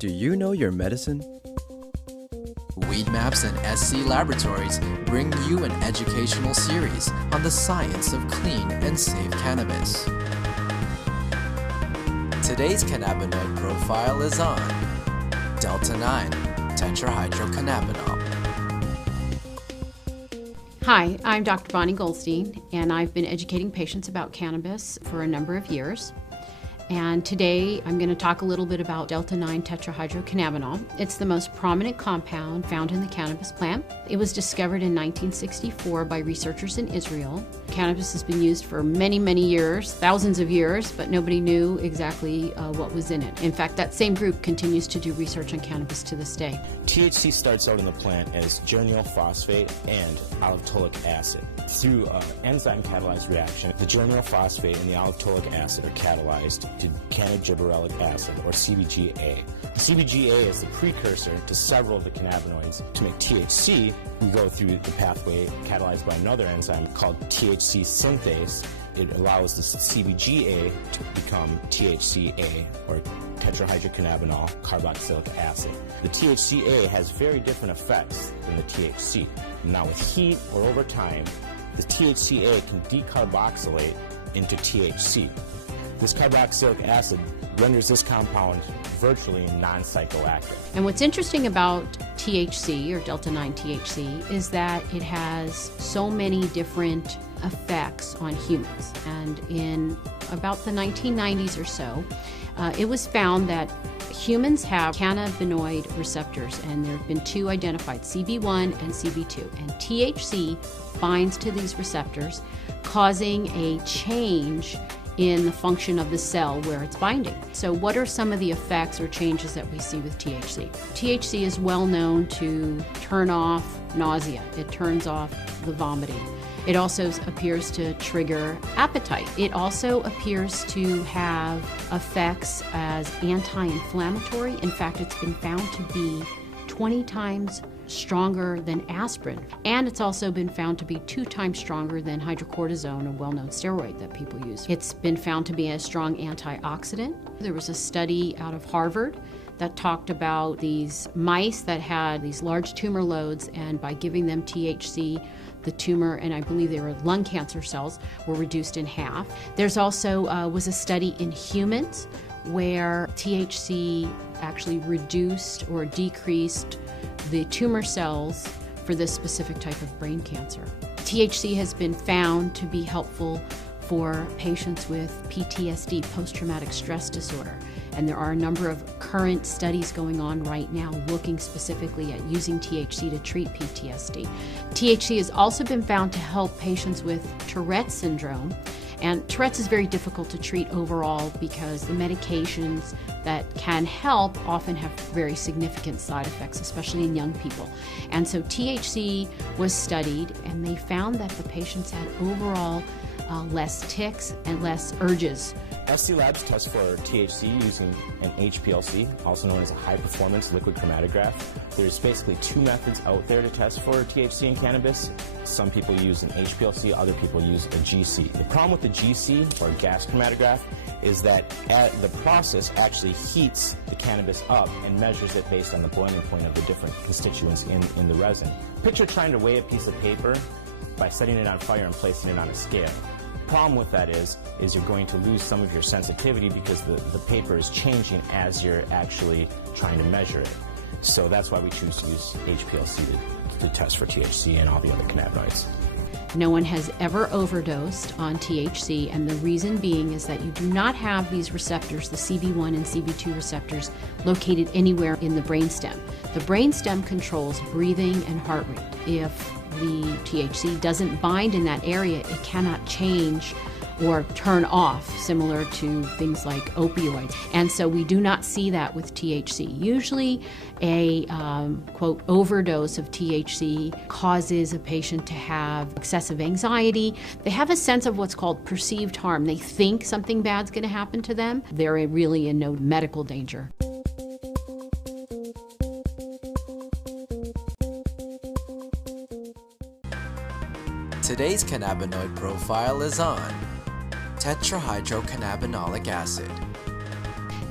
Do you know your medicine? Weed Maps and SC Laboratories bring you an educational series on the science of clean and safe cannabis. Today's cannabinoid profile is on Delta-9 tetrahydrocannabinol. Hi, I'm Dr. Bonnie Goldstein, and I've been educating patients about cannabis for a number of years. And today I'm going to talk a little bit about Delta-9 tetrahydrocannabinol. It's the most prominent compound found in the cannabis plant. It was discovered in 1964 by researchers in Israel. Cannabis has been used for many, many years, thousands of years, but nobody knew exactly what was in it. In fact, that same group continues to do research on cannabis to this day. THC starts out in the plant as geranyl phosphate and allotolic acid. Through an enzyme-catalyzed reaction, the geranyl phosphate and the allotolic acid are catalyzed to cannabigibberellic acid, or CBG A. The CBG A is the precursor to several of the cannabinoids. To make THC, we go through the pathway catalyzed by another enzyme called THC synthase. It allows the CBG A to become THC A, or tetrahydrocannabinol carboxylic acid. The THC A has very different effects than the THC. Now with heat or over time, the THC A can decarboxylate into THC. This carboxylic acid renders this compound virtually non-psychoactive. And what's interesting about THC, or Delta-9 THC, is that it has so many different effects on humans. And in about the 1990s or so, it was found that humans have cannabinoid receptors, and there have been two identified, CB1 and CB2. And THC binds to these receptors, causing a change in the function of the cell where it's binding. So what are some of the effects or changes that we see with THC? THC is well known to turn off nausea. It turns off the vomiting. It also appears to trigger appetite. It also appears to have effects as anti-inflammatory. In fact, it's been found to be 20 times stronger than aspirin. And it's also been found to be 2 times stronger than hydrocortisone, a well-known steroid that people use. It's been found to be a strong antioxidant. There was a study out of Harvard that talked about these mice that had these large tumor loads, and by giving them THC, the tumor, and I believe they were lung cancer cells, were reduced in half. There's also was a study in humans where THC actually reduced or decreased the tumor cells for this specific type of brain cancer. THC has been found to be helpful for patients with PTSD, post-traumatic stress disorder. And there are a number of current studies going on right now looking specifically at using THC to treat PTSD. THC has also been found to help patients with Tourette's syndrome. And Tourette's is very difficult to treat overall because the medications that can help often have very significant side effects, especially in young people. And so THC was studied, and they found that the patients had overall less tics and less urges. SC Labs tests for THC using an HPLC, also known as a high-performance liquid chromatograph. There's basically 2 methods out there to test for THC in cannabis. Some people use an HPLC, other people use a GC. The problem with the GC, or gas chromatograph, is that the process actually heats the cannabis up and measures it based on the boiling point of the different constituents in the resin. Picture trying to weigh a piece of paper by setting it on fire and placing it on a scale. Problem with that is you're going to lose some of your sensitivity because the paper is changing as you're actually trying to measure it. So that's why we choose to use HPLC to test for THC and all the other cannabinoids. No one has ever overdosed on THC, and the reason being is that you do not have these receptors, the CB1 and CB2 receptors, located anywhere in the brainstem. The brainstem controls breathing and heart rate. If the THC doesn't bind in that area, it cannot change or turn off, similar to things like opioids. And so we do not see that with THC. Usually a, quote, overdose of THC causes a patient to have excessive anxiety. They have a sense of what's called perceived harm. They think something bad's going to happen to them. They're really in no medical danger. Today's cannabinoid profile is on tetrahydrocannabinolic acid.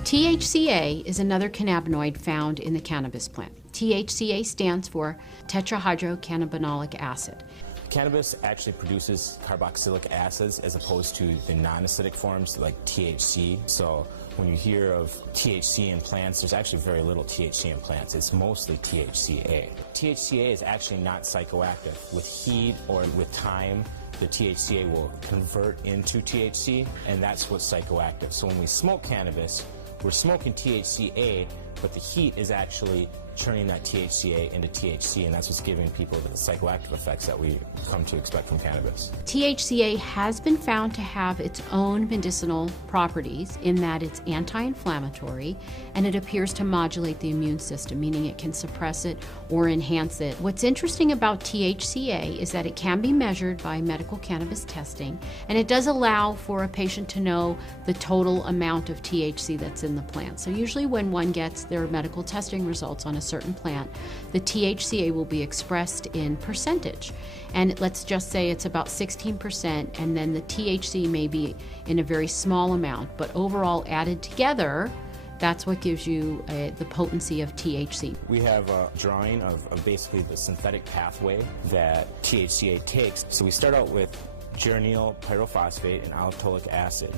THC A is another cannabinoid found in the cannabis plant. THC A stands for tetrahydrocannabinolic acid. Cannabis actually produces carboxylic acids as opposed to the non-acidic forms like THC. So when you hear of THC in plants, there's actually very little THC in plants. It's mostly THC A. THC A is actually not psychoactive. With heat or with time, the THC A will convert into THC, and that's what's psychoactive. So when we smoke cannabis, we're smoking THC A, but the heat is actually turning that THC A into THC, and that's what's giving people the psychoactive effects that we come to expect from cannabis. THC A has been found to have its own medicinal properties in that it's anti-inflammatory and it appears to modulate the immune system, meaning it can suppress it or enhance it. What's interesting about THC A is that it can be measured by medical cannabis testing, and it does allow for a patient to know the total amount of THC that's in the plant. So usually when one gets their medical testing results on a certain plant, the THCA will be expressed in percentage. And let's just say it's about 16%, and then the THC may be in a very small amount, but overall added together, that's what gives you the potency of THC. We have a drawing of basically the synthetic pathway that THCA takes. So we start out with geranyl pyrophosphate and allopulic acid.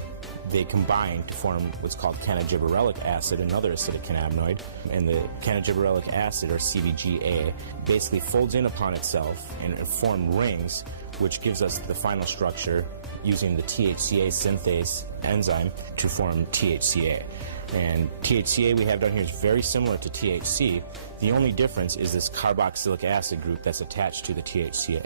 They combine to form what's called cannagibberellic acid, another acidic cannabinoid. And the cannagibberellic acid, or CBG A, basically folds in upon itself and form rings, which gives us the final structure using the THCA synthase enzyme to form THCA. And THCA we have down here is very similar to THC. The only difference is this carboxylic acid group that's attached to the THCA.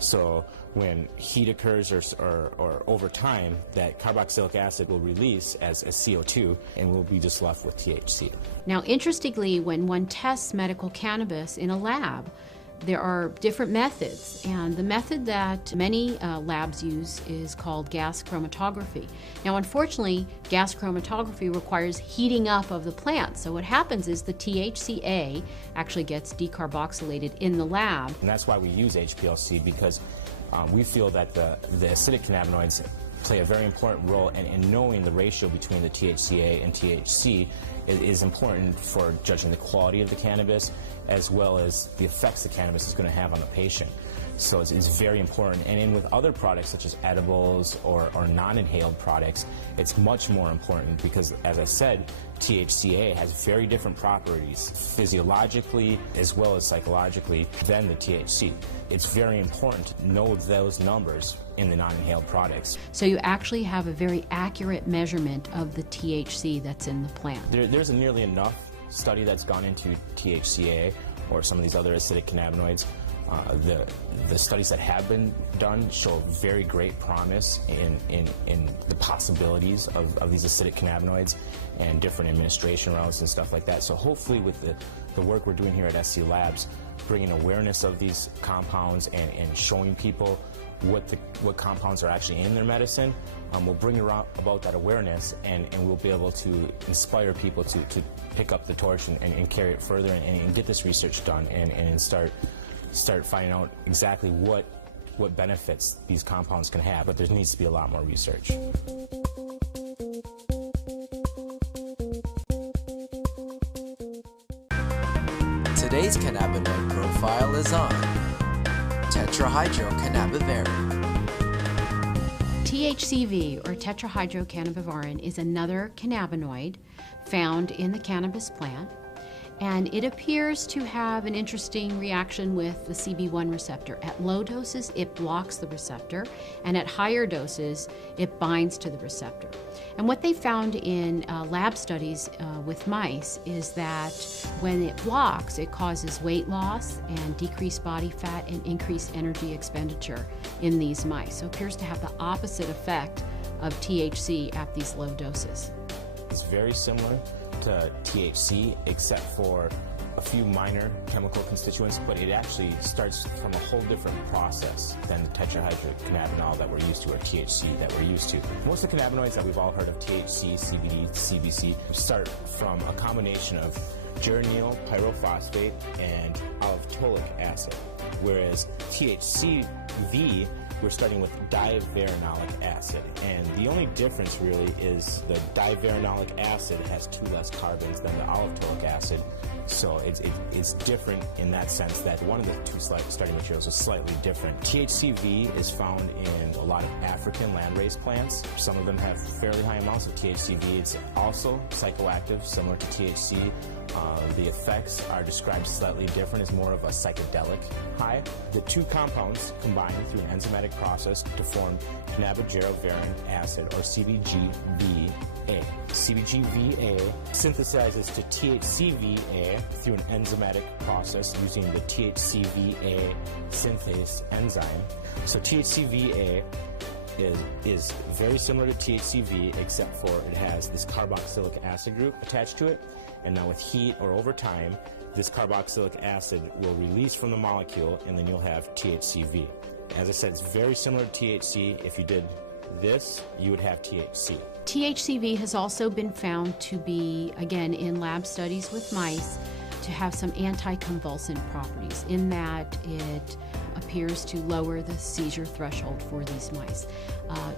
So when heat occurs or over time, that carboxylic acid will release as CO2, and we'll be just left with THC. Now, interestingly, when one tests medical cannabis in a lab, there are different methods, and the method that many labs use is called gas chromatography. Now, unfortunately, gas chromatography requires heating up of the plant, so what happens is the THCA actually gets decarboxylated in the lab. And that's why we use HPLC, because we feel that the acidic cannabinoids play a very important role, and in knowing the ratio between the THCA and THC is important for judging the quality of the cannabis as well as the effects the cannabis is going to have on the patient. So it's very important. And in with other products such as edibles or non-inhaled products, it's much more important because, as I said, THCA has very different properties physiologically as well as psychologically than the THC. It's very important to know those numbers in the non-inhaled products. So you actually have a very accurate measurement of the THC that's in the plant. There's nearly enough study that's gone into THCA or some of these other acidic cannabinoids. The studies that have been done show very great promise in the possibilities of these acidic cannabinoids and different administration routes and stuff like that. So hopefully with the work we're doing here at SC Labs, bringing awareness of these compounds and showing people what compounds are actually in their medicine, will bring about that awareness, and we'll be able to inspire people to pick up the torch and carry it further and get this research done and start finding out exactly what benefits these compounds can have. But there needs to be a lot more research. Today's cannabinoid profile is on tetrahydrocannabivarin. THC V, or tetrahydrocannabivarin, is another cannabinoid found in the cannabis plant, and it appears to have an interesting reaction with the CB1 receptor. At low doses, it blocks the receptor, and at higher doses, it binds to the receptor. And what they found in lab studies with mice is that when it blocks, it causes weight loss and decreased body fat and increased energy expenditure in these mice. So it appears to have the opposite effect of THC at these low doses. It's very similar to THC, except for a few minor chemical constituents, but it actually starts from a whole different process than the tetrahydrocannabinol that we're used to, or THC that we're used to. Most of the cannabinoids that we've all heard of, THC, CBD, CBC, start from a combination of geranyl pyrophosphate and allopulic acid, whereas THC V we're starting with diveronolic acid. And the only difference really is the diveronolic acid has 2 less carbons than the allotolic acid. So it's different in that sense that one of the 2 starting materials is slightly different. THC V is found in a lot of African landrace plants. Some of them have fairly high amounts of THC V. It's also psychoactive, similar to THC. The effects are described slightly different as more of a psychedelic high. The 2 compounds combine through an enzymatic process to form cannabigerolic acid, or CBGVA. CBGVA synthesizes to THCVA through an enzymatic process using the THCVA synthase enzyme. So THCVA is very similar to THCV, except for it has this carboxylic acid group attached to it. And now with heat or over time, this carboxylic acid will release from the molecule, and then you'll have THCV. As I said, it's very similar to THC. If you did this, you would have THC. THCV has also been found to be, again, in lab studies with mice, to have some anticonvulsant properties in that it appears to lower the seizure threshold for these mice.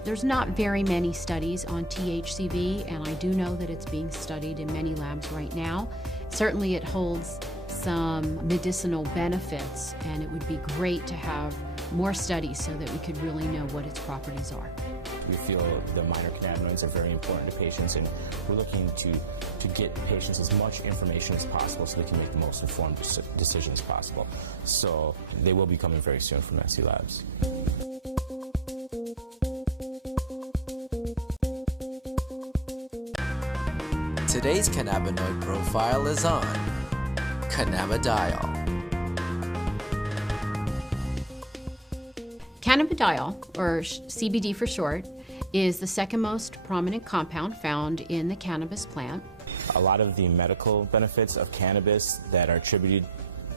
There's not very many studies on THCV, and I do know that it's being studied in many labs right now. Certainly it holds some medicinal benefits, and it would be great to have more studies so that we could really know what its properties are. We feel the minor cannabinoids are very important to patients, and we're looking to get patients as much information as possible so they can make the most informed decisions possible. So they will be coming very soon from SC Labs. Today's cannabinoid profile is on cannabidiol. Cannabidiol, or CBD for short, is the second most prominent compound found in the cannabis plant. A lot of the medical benefits of cannabis that are attributed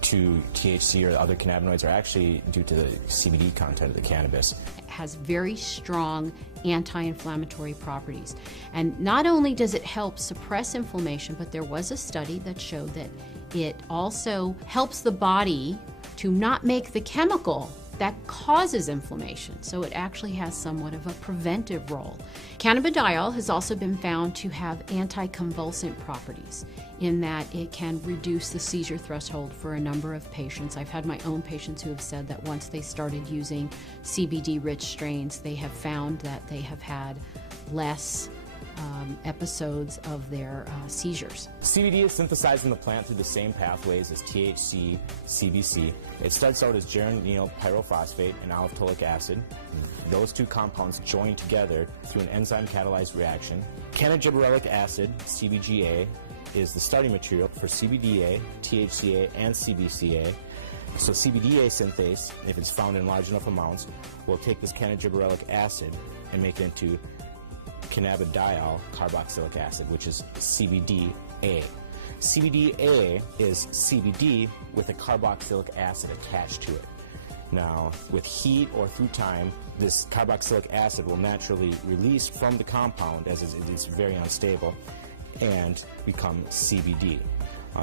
to THC or other cannabinoids are actually due to the CBD content of the cannabis. It has very strong anti-inflammatory properties. And not only does it help suppress inflammation, but there was a study that showed that it also helps the body to not make the chemical that causes inflammation. So it actually has somewhat of a preventive role. Cannabidiol has also been found to have anticonvulsant properties in that it can reduce the seizure threshold for a number of patients. I've had my own patients who have said that once they started using CBD-rich strains, they have found that they have had less episodes of their seizures. CBD is synthesized in the plant through the same pathways as THC, CBC. It starts out as geranyl pyrophosphate and allotolic acid. Those 2 compounds join together through an enzyme-catalyzed reaction. Cannabigerolic acid, CBGA, is the starting material for CBDA, THCA, and CBCA. So CBDA synthase, if it's found in large enough amounts, will take this cannabigerolic acid and make it into cannabidiol carboxylic acid, which is CBDA. CBDA is CBD with a carboxylic acid attached to it. Now, with heat or through time, this carboxylic acid will naturally release from the compound, as it is very unstable, and become CBD.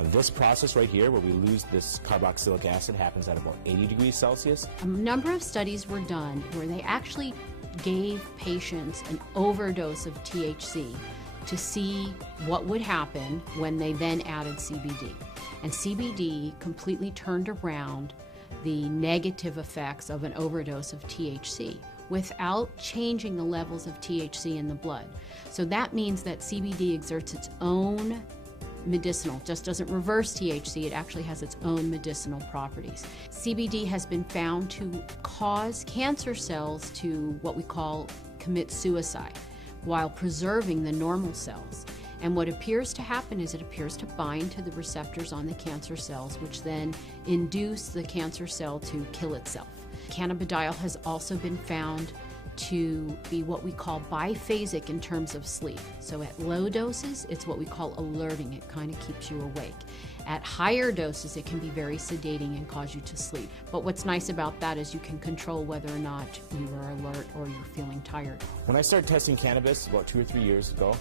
This process right here, where we lose this carboxylic acid, happens at about 80 degrees Celsius. A number of studies were done where they actually gave patients an overdose of THC to see what would happen when they then added CBD. And CBD completely turned around the negative effects of an overdose of THC without changing the levels of THC in the blood. So that means that CBD exerts its own medicinal, just doesn't reverse THC, it actually has its own medicinal properties. CBD has been found to cause cancer cells to what we call commit suicide while preserving the normal cells. And what appears to happen is it appears to bind to the receptors on the cancer cells, which then induce the cancer cell to kill itself. Cannabidiol has also been found to be what we call biphasic in terms of sleep. So at low doses, it's what we call alerting. It kind of keeps you awake. At higher doses, it can be very sedating and cause you to sleep. But what's nice about that is you can control whether or not you are alert or you're feeling tired. When I started testing cannabis about 2 or 3 years ago,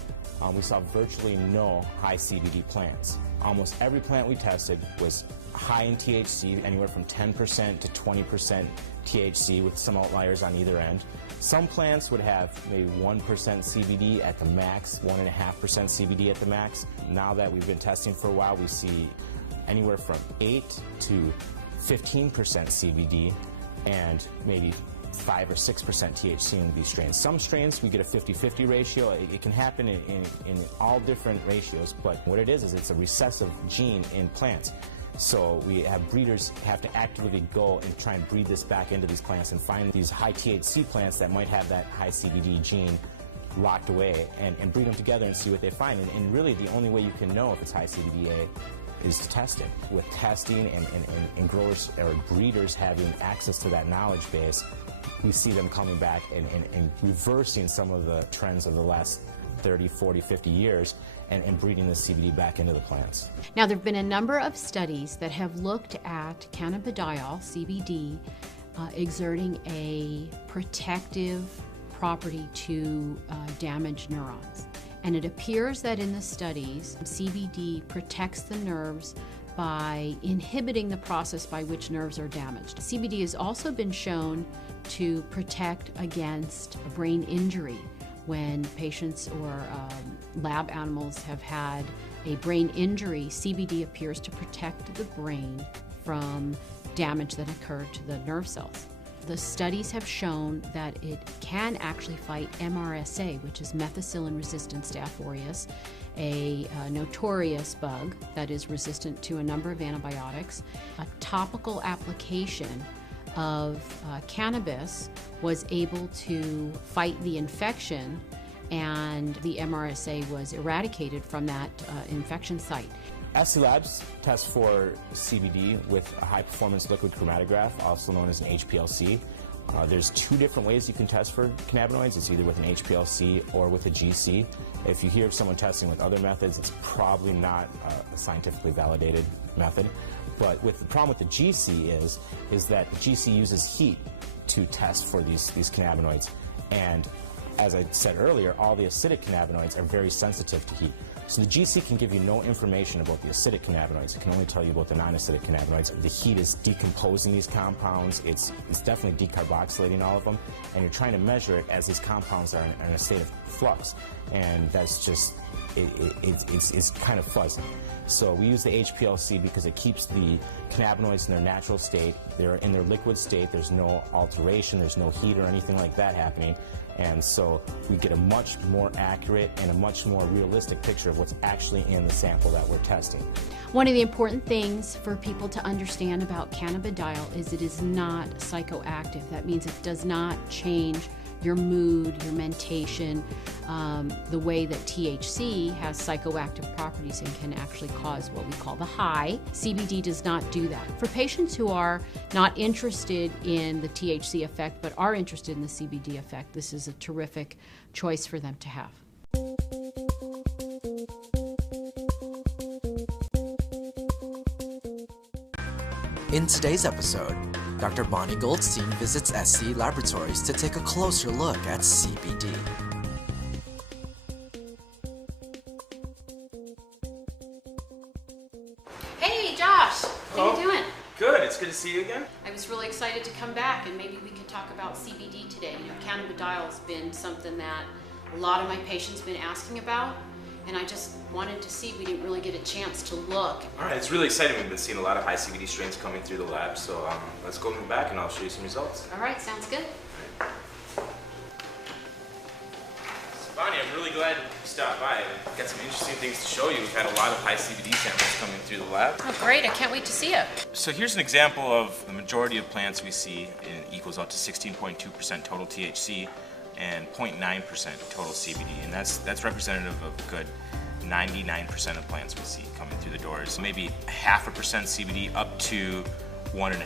we saw virtually no high CBD plants. Almost every plant we tested was high in THC, anywhere from 10% to 20% THC, with some outliers on either end. Some plants would have maybe 1% CBD at the max, 1.5% CBD at the max. Now that we've been testing for a while, we see anywhere from 8 to 15% CBD and maybe 5 or 6% THC in these strains. Some strains we get a 50-50 ratio. It can happen in all different ratios, but what it is it's a recessive gene in plants. So we have breeders have to actively go and try and breed this back into these plants and find these high THC plants that might have that high CBD gene locked away and breed them together and see what they find. And really the only way you can know if it's high CBD A is to test it. With testing and growers or breeders having access to that knowledge base, we see them coming back and reversing some of the trends of the last 30, 40, 50 years and breeding the CBD back into the plants. Now, there have been a number of studies that have looked at cannabidiol, CBD, exerting a protective property to damaged neurons. And it appears that in the studies, CBD protects the nerves by inhibiting the process by which nerves are damaged. CBD has also been shown to protect against brain injury. When patients or lab animals have had a brain injury, CBD appears to protect the brain from damage that occurred to the nerve cells. The studies have shown that it can actually fight MRSA, which is methicillin-resistant Staph aureus, a notorious bug that is resistant to a number of antibiotics. A topical application of cannabis was able to fight the infection, and the MRSA was eradicated from that infection site. SC Labs tests for CBD with a high-performance liquid chromatograph, also known as an HPLC. There's 2 different ways you can test for cannabinoids. It's either with an HPLC or with a GC. If you hear of someone testing with other methods, it's probably not a scientifically validated method. But the problem with the GC is that the GC uses heat to test for these cannabinoids. And as I said earlier, all the acidic cannabinoids are very sensitive to heat. So the GC can give you no information about the acidic cannabinoids. It can only tell you about the non-acidic cannabinoids. The heat is decomposing these compounds. It's definitely decarboxylating all of them. And you're trying to measure it as these compounds are in a state of flux. And that's just, it's kind of fuzzy. So we use the HPLC because it keeps the cannabinoids in their natural state. They're in their liquid state. There's no alteration. There's no heat or anything like that happening. And so we get a much more accurate and a much more realistic picture of what's actually in the sample that we're testing. One of the important things for people to understand about cannabidiol is it is not psychoactive. That means it does not change your mood, your mentation, the way that THC has psychoactive properties and can actually cause what we call the high. CBD does not do that. For patients who are not interested in the THC effect but are interested in the CBD effect, this is a terrific choice for them to have. In today's episode, Dr. Bonnie Goldstein visits SC Laboratories to take a closer look at CBD. Hey Josh, how you doing? Good, it's good to see you again. I was really excited to come back and maybe we could talk about CBD today. You know, cannabidiol has been something that a lot of my patients have been asking about, and I just wanted to see, we didn't really get a chance to look. All right, it's really exciting. We've been seeing a lot of high CBD strains coming through the lab, so let's go in the back and I'll show you some results. All right, sounds good. So Bonnie, I'm really glad you stopped by. I've got some interesting things to show you. We've had a lot of high CBD samples coming through the lab. Oh great, I can't wait to see it. So here's an example of the majority of plants we see equals out to 16.2% total THC and 0.9% total CBD, and that's representative of a good 99% of plants we see coming through the doors. Maybe 0.5% CBD up to 1.5%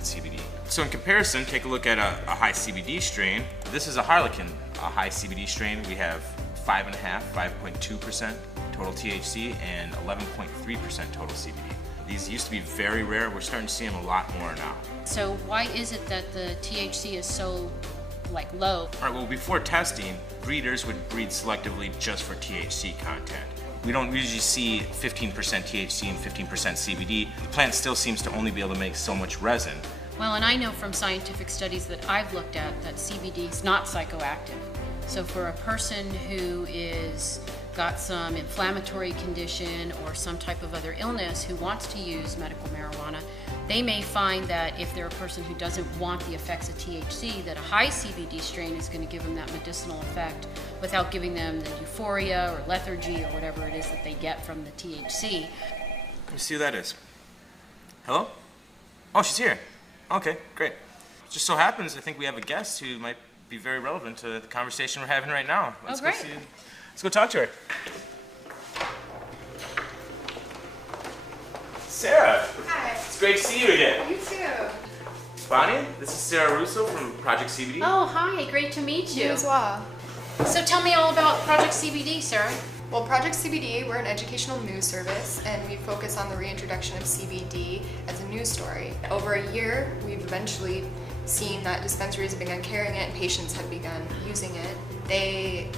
CBD. So in comparison, take a look at a high CBD strain. This is a Harlequin, a high CBD strain. We have 5.2% total THC and 11.3% total CBD. These used to be very rare. We're starting to see them a lot more now. So why is it that the THC is so low? All right, well, before testing, breeders would breed selectively just for THC content. We don't usually see 15% THC and 15% CBD. The plant still seems to only be able to make so much resin. Well, and I know from scientific studies that I've looked at that CBD is not psychoactive. So for a person who is got some inflammatory condition or some type of other illness who wants to use medical marijuana, they may find that if they're a person who doesn't want the effects of THC, that a high CBD strain is going to give them that medicinal effect without giving them the euphoria or lethargy or whatever it is that they get from the THC. Let me see who that is. Hello? Oh, she's here. Okay, great. Just so happens, I think we have a guest who might be very relevant to the conversation we're having right now. Let's great. Let's go talk to her. Sarah. Hi. It's great to see you again. You too. Bonnie, this is Sarah Russo from Project CBD. Oh, hi, great to meet you. You as well. So tell me all about Project CBD, Sarah. Well, Project CBD, we're an educational news service, and we focus on the reintroduction of CBD as a news story. Over a year, we've eventually seen that dispensaries have begun carrying it and patients have begun using it. They,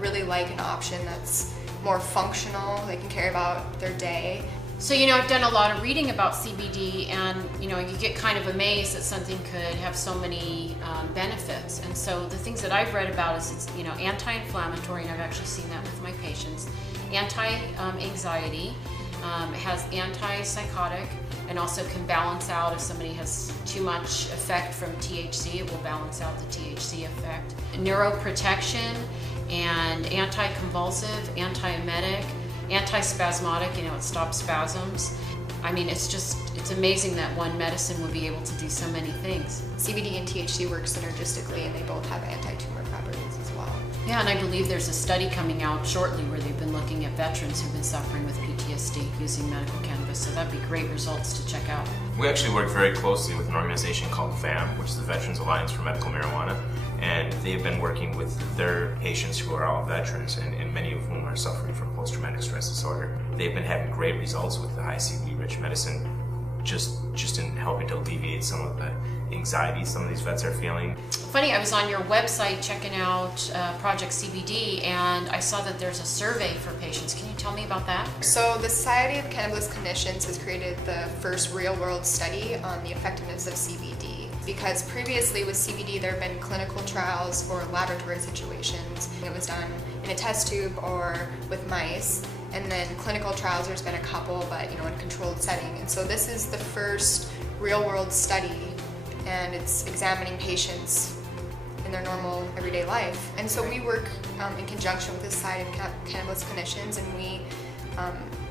really like an option that's more functional. They can carry about their day. So, I've done a lot of reading about CBD, and, you get kind of amazed that something could have so many benefits. And so the things that I've read about is it's, anti-inflammatory, and I've actually seen that with my patients, anti-anxiety, has anti-psychotic, and also can balance out if somebody has too much effect from THC, it will balance out the THC effect. Neuroprotection and anti-convulsive, anti-emetic, anti-spasmodic, it stops spasms. I mean, it's amazing that one medicine would be able to do so many things. CBD and THC work synergistically, and they both have anti-tumor properties as well. Yeah, and I believe there's a study coming out shortly where they've been looking at veterans who've been suffering with PTSD using medical cannabis, so that'd be great results to check out. We actually work very closely with an organization called VAM, which is the Veterans Alliance for Medical Marijuana, and they've been working with their patients who are all veterans, and many of whom are suffering from post-traumatic stress disorder. They've been having great results with the high CBD-rich medicine, just in helping to alleviate some of the anxiety some of these vets are feeling. Funny, I was on your website checking out Project CBD, and I saw that there's a survey for patients. Can you tell me about that? So the Society of Cannabis Clinicians has created the first real-world study on the effectiveness of CBD. Because previously with CBD there have been clinical trials or laboratory situations. It was done in a test tube or with mice. And then clinical trials, there's been a couple, but in a controlled setting. And so this is the first real-world study, and it's examining patients in their normal everyday life. And so we work in conjunction with the Society of Cannabis Clinicians, and we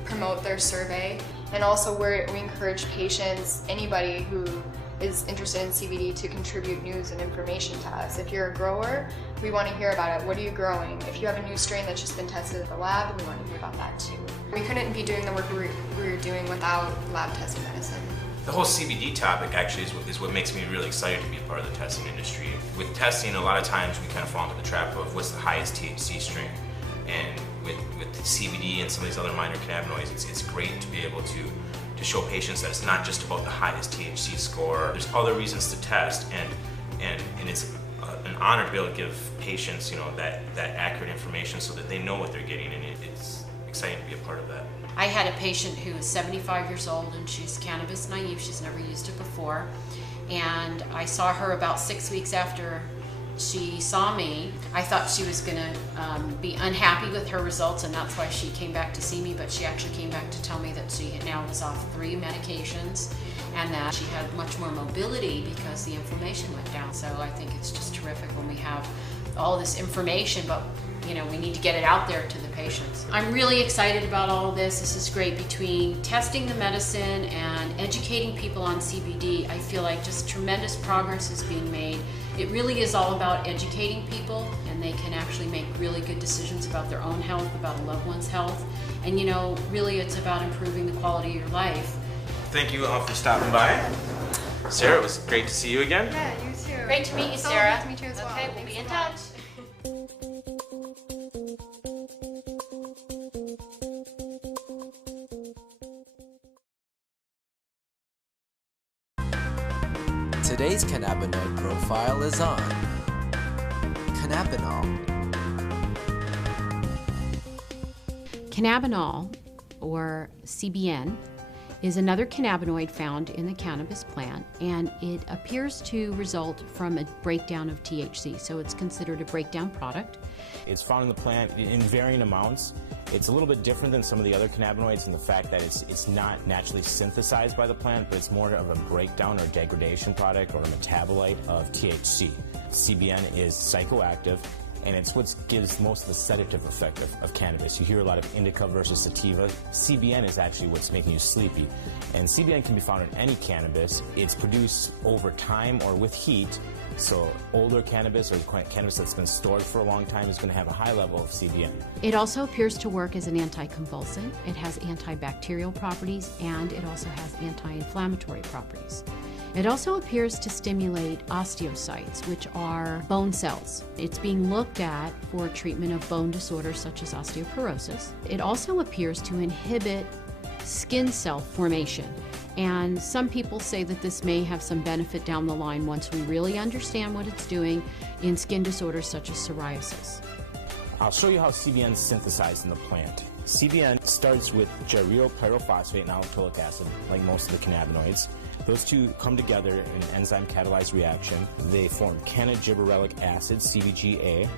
promote their survey. And also we encourage patients, anybody who is interested in CBD, to contribute news and information to us. If you're a grower, we want to hear about it. What are you growing? If you have a new strain that's just been tested at the lab, we want to hear about that too. We couldn't be doing the work we're doing without lab-tested medicine. The whole CBD topic actually is what makes me really excited to be a part of the testing industry. With testing, a lot of times we kind of fall into the trap of what's the highest THC strain. And with CBD and some of these other minor cannabinoids, it's great to be able to show patients that it's not just about the highest THC score. There's other reasons to test, and it's an honor to be able to give patients, that accurate information so that they know what they're getting, and it's exciting to be a part of that. I had a patient who is 75 years old, and she's cannabis naive. She's never used it before. And I saw her about 6 weeks after she saw me. I thought she was going to be unhappy with her results, and that's why she came back to see me, but she actually came back to tell me that she now was off 3 medications and that she had much more mobility because the inflammation went down. So I think it's just terrific when we have all this information, but we need to get it out there to the patients. I'm really excited about all of this. This is great. Between testing the medicine and educating people on CBD, I feel like just tremendous progress is being made. It really is all about educating people, and they can actually make really good decisions about their own health, about a loved one's health. And really it's about improving the quality of your life. Thank you all for stopping by. Sarah, it was great to see you again. Yeah, you too. Great to meet you, So Sarah. Great to meet you as well. Okay, we'll Thanks be in so touch. much. Today's cannabinoid profile is on cannabinol. Cannabinol, or CBN, is another cannabinoid found in the cannabis plant, and it appears to result from a breakdown of THC, so it's considered a breakdown product. It's found in the plant in varying amounts. It's a little bit different than some of the other cannabinoids in the fact that it's not naturally synthesized by the plant, but it's more of a breakdown or degradation product or a metabolite of THC. CBN is psychoactive, and it's what gives most of the sedative effect of cannabis. You hear a lot of indica versus sativa. CBN is actually what's making you sleepy. And CBN can be found in any cannabis. It's produced over time or with heat. So older cannabis or cannabis that's been stored for a long time is going to have a high level of CBN. It also appears to work as an anticonvulsant. It has antibacterial properties, and it also has anti-inflammatory properties. It also appears to stimulate osteocytes, which are bone cells. It's being looked at for treatment of bone disorders such as osteoporosis. It also appears to inhibit skin cell formation. And some people say that this may have some benefit down the line once we really understand what it's doing in skin disorders such as psoriasis. I'll show you how CBN is synthesized in the plant. CBN starts with gyryl pyrophosphate and allopulic acid, like most of the cannabinoids. Those two come together in an enzyme-catalyzed reaction. They form cannagibberellic acid, CBG A,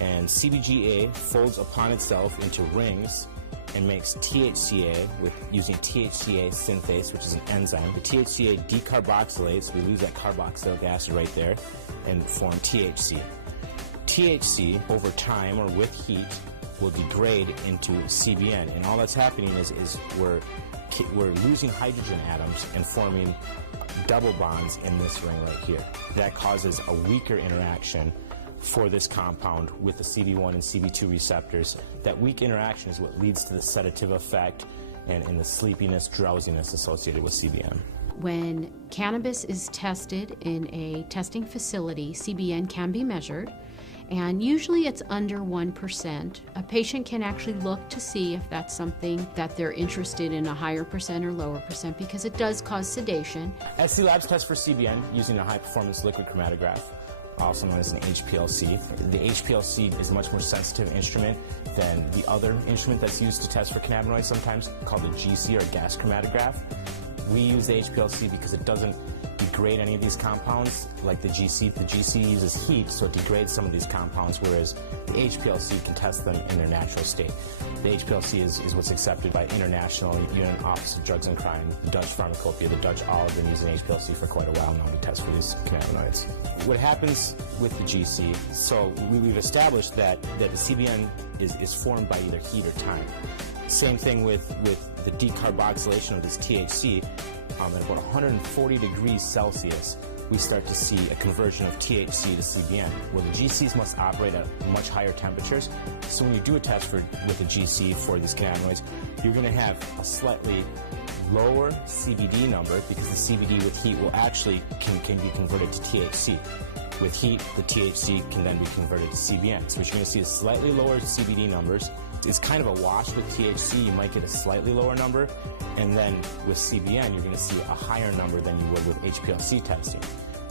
and CBG A folds upon itself into rings and makes THC A using THC A synthase, which is an enzyme. The THC A decarboxylates, we lose that carboxylic acid right there, and form THC. THC, over time or with heat, will degrade into CBN, and all that's happening is we're losing hydrogen atoms and forming double bonds in this ring right here. That causes a weaker interaction for this compound with the CB1 and CB2 receptors. That weak interaction is what leads to the sedative effect and the sleepiness, drowsiness associated with CBN. When cannabis is tested in a testing facility, CBN can be measured, and usually it's under 1%. A patient can actually look to see if that's something that they're interested in, a higher percent or lower percent, because it does cause sedation. SC Labs test for CBN using a high-performance liquid chromatograph, also known as an HPLC. The HPLC is a much more sensitive instrument than the other instrument that's used to test for cannabinoids sometimes, called the GC, or gas chromatograph. We use the HPLC because it doesn't degrade any of these compounds like the GC. The GC uses heat, so it degrades some of these compounds, whereas the HPLC can test them in their natural state. The HPLC is what's accepted by International Union Office of Drugs and Crime, the Dutch Pharmacopoeia. The Dutch all have been using HPLC for quite a while now to test for these cannabinoids. What happens with the GC, so we've established that the CBN is formed by either heat or time. Same thing with the decarboxylation of this THC. At about 140 degrees Celsius, we start to see a conversion of THC to CBN. Well, the GCs must operate at much higher temperatures. So when you do a test with a GC for these cannabinoids, you're going to have a slightly lower CBD number, because the CBD with heat will actually can be converted to THC. With heat, the THC can then be converted to CBN. So what you're going to see is slightly lower CBD numbers. It's kind of a wash with THC. You might get a slightly lower number, and then with CBN, you're going to see a higher number than you would with HPLC testing.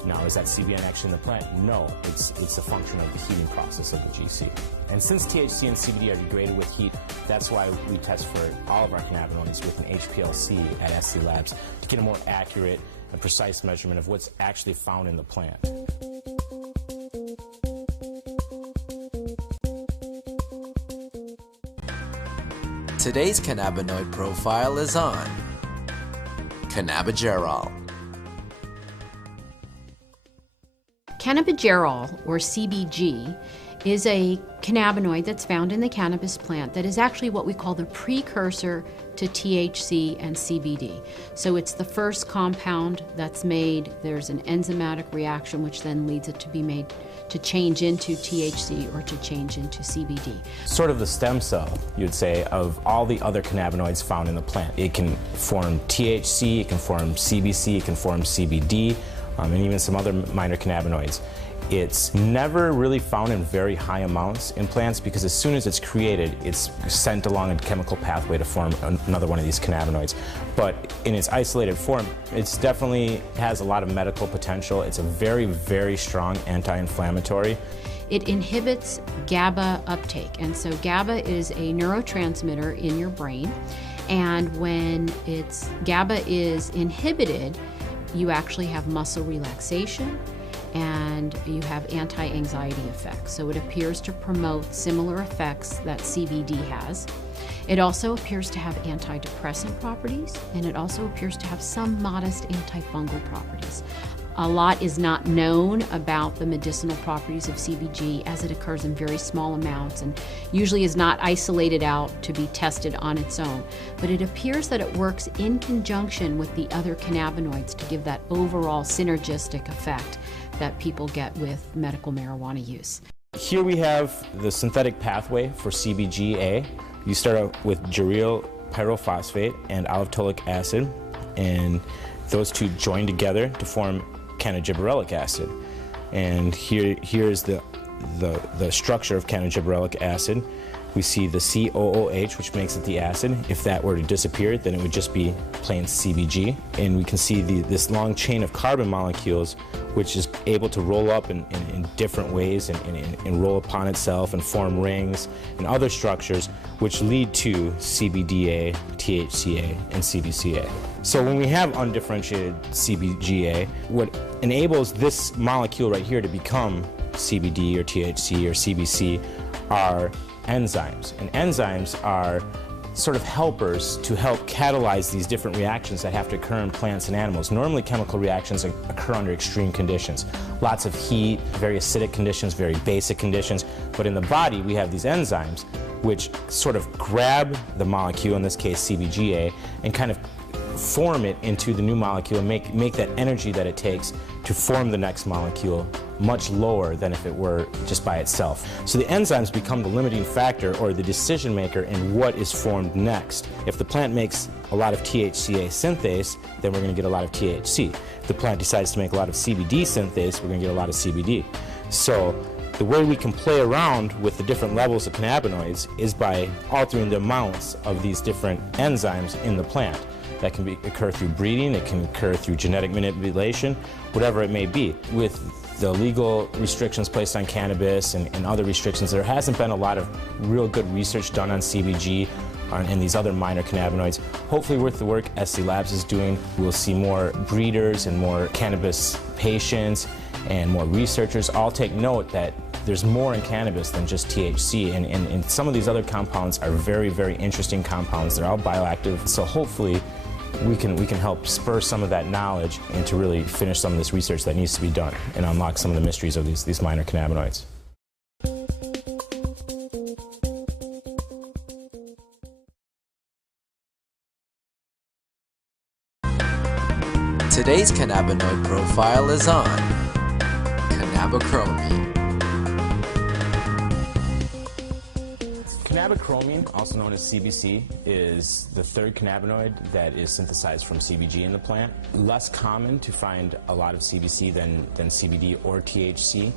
Now, is that CBN actually in the plant? No, it's a function of the heating process of the GC. And since THC and CBD are degraded with heat, that's why we test for all of our cannabinoids with an HPLC at SC Labs to get a more accurate and precise measurement of what's actually found in the plant. Today's cannabinoid profile is on cannabigerol. Cannabigerol, or CBG, is a cannabinoid that's found in the cannabis plant that is actually what we call the precursor to THC and CBD. So it's the first compound that's made. There's an enzymatic reaction which then leads it to be made to change into THC or to change into CBD. Sort of the stem cell, you'd say, of all the other cannabinoids found in the plant. It can form THC, it can form CBC, it can form CBD, and even some other minor cannabinoids. It's never really found in very high amounts in plants because as soon as it's created, it's sent along a chemical pathway to form another one of these cannabinoids. But in its isolated form, it definitely has a lot of medical potential. It's a very, very strong anti-inflammatory. It inhibits GABA uptake, and so GABA is a neurotransmitter in your brain, and when GABA is inhibited, you actually have muscle relaxation and you have anti-anxiety effects. So it appears to promote similar effects that CBD has. It also appears to have antidepressant properties, and it also appears to have some modest antifungal properties. A lot is not known about the medicinal properties of CBG as it occurs in very small amounts and usually is not isolated out to be tested on its own. But it appears that it works in conjunction with the other cannabinoids to give that overall synergistic effect that people get with medical marijuana use. Here we have the synthetic pathway for CBG A. You start out with geranyl pyrophosphate and allitolic acid, and those two join together to form cannagibberellic acid. And here's the structure of cannagibberellic acid. We see the COOH, which makes it the acid. If that were to disappear, then it would just be plain CBG. And we can see this long chain of carbon molecules, which is able to roll up in different ways and roll upon itself and form rings and other structures, which lead to CBDA, THCA, and CBCA. So when we have undifferentiated CBGA, what enables this molecule right here to become CBD or THC or CBC are enzymes. And enzymes are sort of helpers to help catalyze these different reactions that have to occur in plants and animals. Normally chemical reactions occur under extreme conditions. Lots of heat, very acidic conditions, very basic conditions. But in the body we have these enzymes which sort of grab the molecule, in this case CBGA, and kind of form it into the new molecule and make that energy that it takes to form the next molecule much lower than if it were just by itself. So the enzymes become the limiting factor or the decision maker in what is formed next. If the plant makes a lot of THCA synthase, then we're going to get a lot of THC. If the plant decides to make a lot of CBD synthase, we're going to get a lot of CBD. So the way we can play around with the different levels of cannabinoids is by altering the amounts of these different enzymes in the plant. That can occur through breeding, it can occur through genetic manipulation, whatever it may be. With the legal restrictions placed on cannabis and other restrictions, there hasn't been a lot of real good research done on CBG and these other minor cannabinoids. Hopefully with the work SC Labs is doing, we'll see more breeders and more cannabis patients and more researchers all take note that there's more in cannabis than just THC, and some of these other compounds are very, very interesting compounds. They're all bioactive, so hopefully we can help spur some of that knowledge and to really finish some of this research that needs to be done and unlock some of the mysteries of these minor cannabinoids. Today's cannabinoid profile is on cannabichromine. Cannabichromine, also known as CBC, is the third cannabinoid that is synthesized from CBG in the plant. Less common to find a lot of CBC than CBD or THC.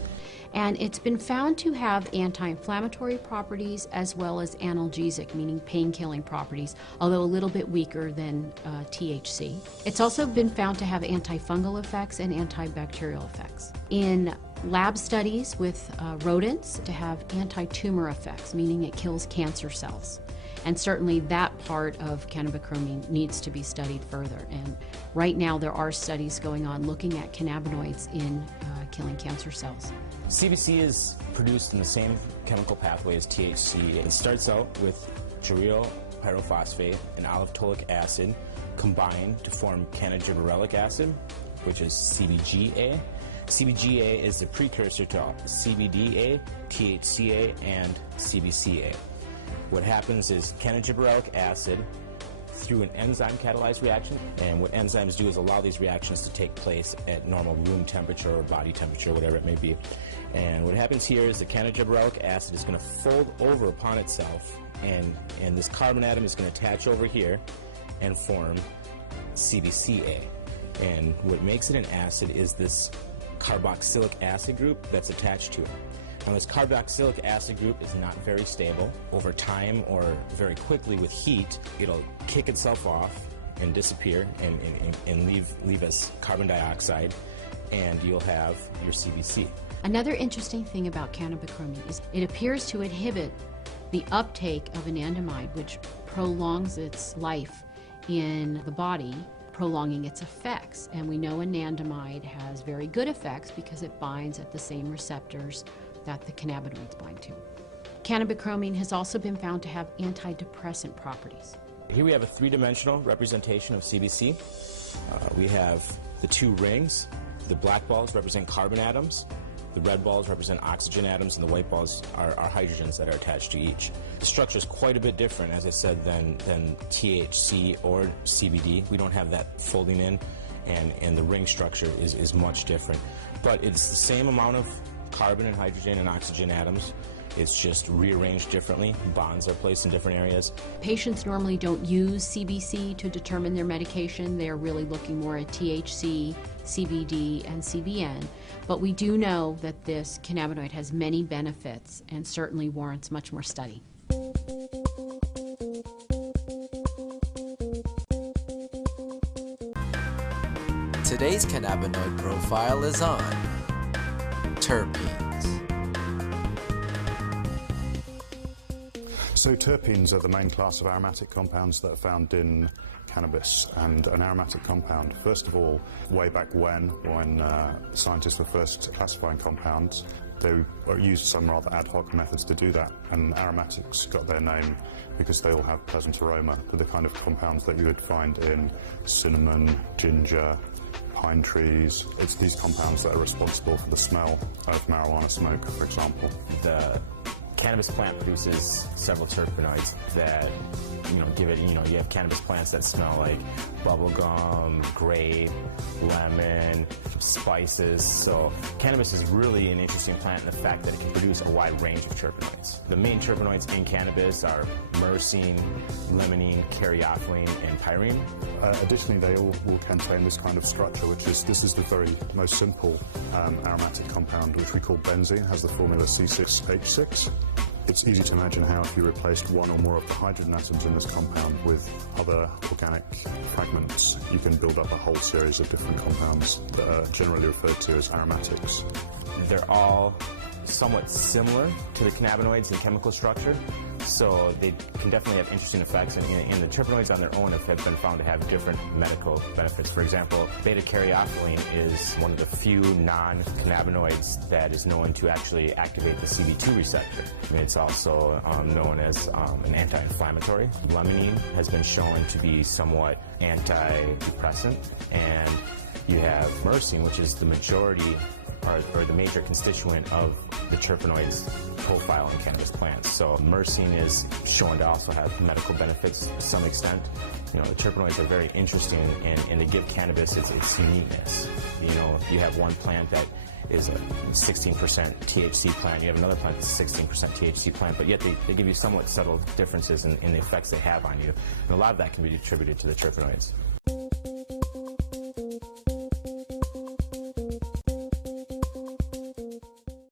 And it's been found to have anti-inflammatory properties as well as analgesic, meaning pain-killing properties, although a little bit weaker than THC. It's also been found to have antifungal effects and antibacterial effects. In lab studies with rodents, to have anti-tumor effects, meaning it kills cancer cells. And certainly that part of cannabichromine needs to be studied further. And right now there are studies going on looking at cannabinoids in killing cancer cells. CBC is produced in the same chemical pathway as THC. It starts out with geranyl pyrophosphate and allitolic acid combined to form cannagibberellic acid, which is CBGA. CBGA is the precursor to CBDA, THCA, and CBCA. What happens is cannagibberellic acid through an enzyme catalyzed reaction, and what enzymes do is allow these reactions to take place at normal room temperature or body temperature, whatever it may be. And what happens here is the cannagibberellic acid is going to fold over upon itself, and this carbon atom is going to attach over here and form CBCA. And what makes it an acid is this carboxylic acid group that's attached to it. Now, this carboxylic acid group is not very stable. Over time or very quickly with heat, it'll kick itself off and disappear and leave us carbon dioxide, and you'll have your CBC. Another interesting thing about cannabichromene is it appears to inhibit the uptake of anandamide, which prolongs its life in the body, prolonging its effects. And we know anandamide has very good effects because it binds at the same receptors that the cannabinoids bind to. Cannabichromene has also been found to have antidepressant properties. Here we have a three-dimensional representation of CBC. We have the two rings. The black balls represent carbon atoms. The red balls represent oxygen atoms, and the white balls are hydrogens that are attached to each. The structure is quite a bit different, as I said, than THC or CBD. We don't have that folding in, and the ring structure is much different. But it's the same amount of carbon and hydrogen and oxygen atoms. It's just rearranged differently. Bonds are placed in different areas. Patients normally don't use CBC to determine their medication. They're really looking more at THC, CBD, and CBN. But we do know that this cannabinoid has many benefits and certainly warrants much more study. Today's cannabinoid profile is on terpenes. So terpenes are the main class of aromatic compounds that are found in cannabis. And an aromatic compound, first of all, way back when scientists were first classifying compounds, they used some rather ad hoc methods to do that. And aromatics got their name because they all have pleasant aroma. They're the kind of compounds that you would find in cinnamon, ginger, pine trees. It's these compounds that are responsible for the smell of marijuana smoke, for example. The cannabis plant produces several terpenoids that, give it, you have cannabis plants that smell like bubblegum, grape, lemon, spices. So cannabis is really an interesting plant in the fact that it can produce a wide range of terpenoids. The main terpenoids in cannabis are myrcene, limonene, caryophyllene, and pyrene. Additionally, they all will contain this kind of structure, this is the very most simple aromatic compound, which we call benzene, has the formula C6H6. It's easy to imagine how if you replaced one or more of the hydrogen atoms in this compound with other organic fragments, you can build up a whole series of different compounds that are generally referred to as aromatics. They're all somewhat similar to the cannabinoids in chemical structure, so they can definitely have interesting effects, and the terpenoids on their own have been found to have different medical benefits. For example, beta-caryophyllene is one of the few non-cannabinoids that is known to actually activate the CB2 receptor. It's also known as an anti-inflammatory. Limonene has been shown to be somewhat antidepressant, and you have myrcene, which is the majority or the major constituent of the terpenoids profile in cannabis plants. So myrcene is shown to also have medical benefits to some extent. The terpenoids are very interesting, and they give cannabis its uniqueness. You have one plant that is a 16% THC plant, you have another plant that's a 16% THC plant, but yet they give you somewhat subtle differences in the effects they have on you. And a lot of that can be attributed to the terpenoids.